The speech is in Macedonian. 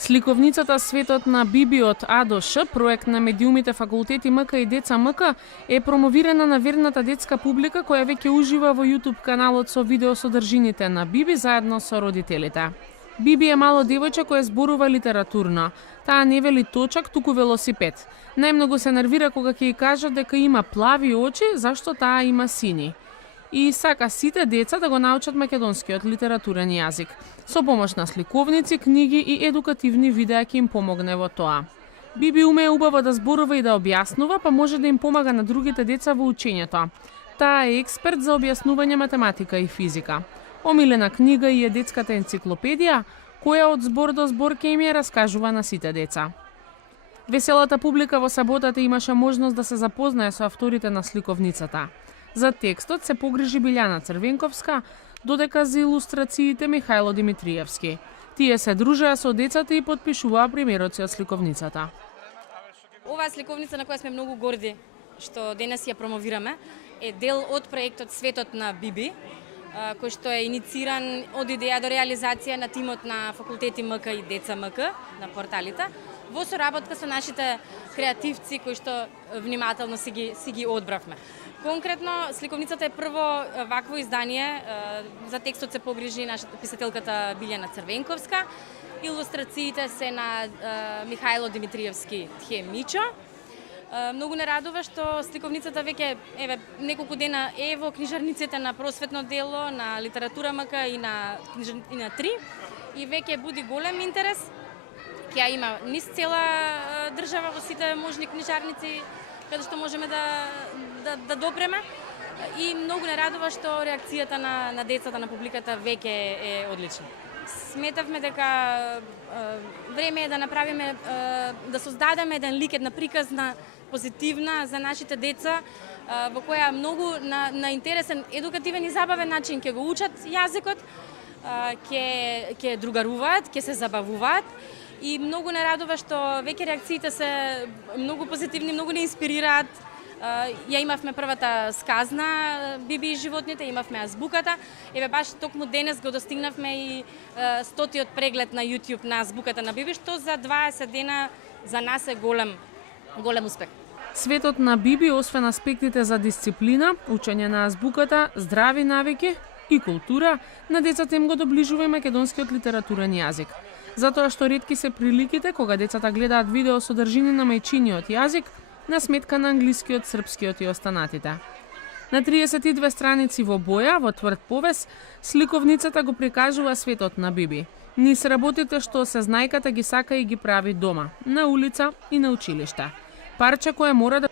Сликовницата Светот на Биби од А до Ш, проект на медиумите факултети МК и Деца МК, е промовирана на верната детска публика која веќе ужива во YouTube каналот со видеосодржините на Биби заедно со родителите. Биби е мало девојче кое зборува литературно. Таа не вели точак, туку велосипед. Најмногу се нервира кога ќе ја кажат дека има плави очи, зашто таа има сини. И сака сите деца да го научат македонскиот литературен јазик. Со помош на сликовници, книги и едукативни видеа ќе им помогне во тоа. Биби умее убаво да зборува и да објаснува, па може да им помага на другите деца во учењето. Таа е експерт за објаснување математика и физика. Омилена книга и е детската енциклопедија, која од збор до збор ќе им ја раскажува на сите деца. Веселата публика во саботата имаше можност да се запознае со авторите на сликовницата. За текстот се погрижи Билјана Црвенковска, додека за илустрациите Михајло Димитриевски. Тие се дружеа со децата и потпишуваа примероци од сликовницата. Оваа сликовница на која сме многу горди што денес ја промовираме е дел од проектот Светот на Биби, кој што е инициран од идеја до реализација на тимот на факултети МК и Деца МК на порталите, во соработка со нашите креативци кои што внимателно си ги одбравме. Конкретно, сликовницата е прво вакво издание, за текстот се погрижи нашата писателката Билјана Црвенковска, илустрациите се на Михајло Димитриевски Мичо. Многу не радува што сликовницата веќе неколку дена е во книжарниците на Просветно дело, на Литература МК и на 3 и веќе буди голем интерес. Ќе има низ цела држава во сите можни книжарници каде што можеме да допреме и многу не радува што реакцијата на децата, на публиката веќе е одлична. Сметавме дека време е да направиме, да создадеме еден лик, една приказна позитивна за нашите деца, во која многу на интересен, едукативен и забавен начин ќе го учат јазикот, ќе другаруваат, ќе се забавуваат. И многу не радува што веќе реакциите се многу позитивни, многу не инспирираат. Ја имавме првата сказна Биби и животните, имавме азбуката. Баш токму денес го достигнавме и 100-тиот преглед на YouTube на азбуката на Биби, што за 20 дена за нас е голем успех. Светот на Биби, освен аспектите за дисциплина, учење на азбуката, здрави навики и култура, на децата им го доближува и македонскиот литературен јазик. Затоа што ретки се приликите кога децата гледаат видео содржини на мајчиниот јазик на сметка на англискиот, српскиот и останатите. На 32 страници во боја, во тврд повес, сликовницата го прикажува светот на Биби. Низ работите што сезнајката ги сака и ги прави дома, на улица и на училиште. Парче кое мора да